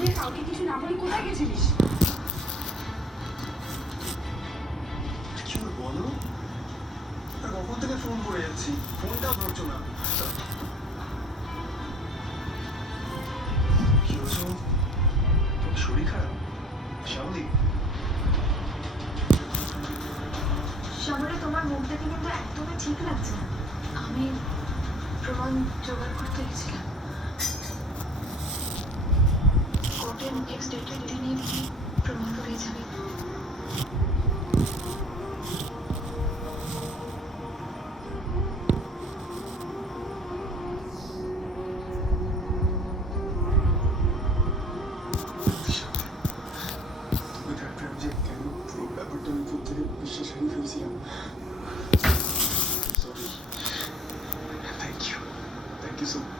আমাদের কাউকে কিছু না বলে কোথায় গেছিলিস? কি বলো? কখন থেকে ফোন করে যাচ্ছি, ফোনটাও ধরছো না। কি হয়েছে? তোর শরীর খারাপ? শ্যামলি, শ্যামলী, তোমার মুখ দেখে কিন্তু একদমই ঠিক লাগছে না। আমি প্রমাণ জোগাড় করতে গেছিলাম। কোর্টে নেক্সট ডেটের দিনই প্রমাণ পেয়ে যাবে। তুমি থাকতে আমি যে কেন পুরো ব্যাপারটা আমি প্রত্যেকে বিশ্বাস হারিয়ে ফেলছিলাম। Sorry, thank you so much.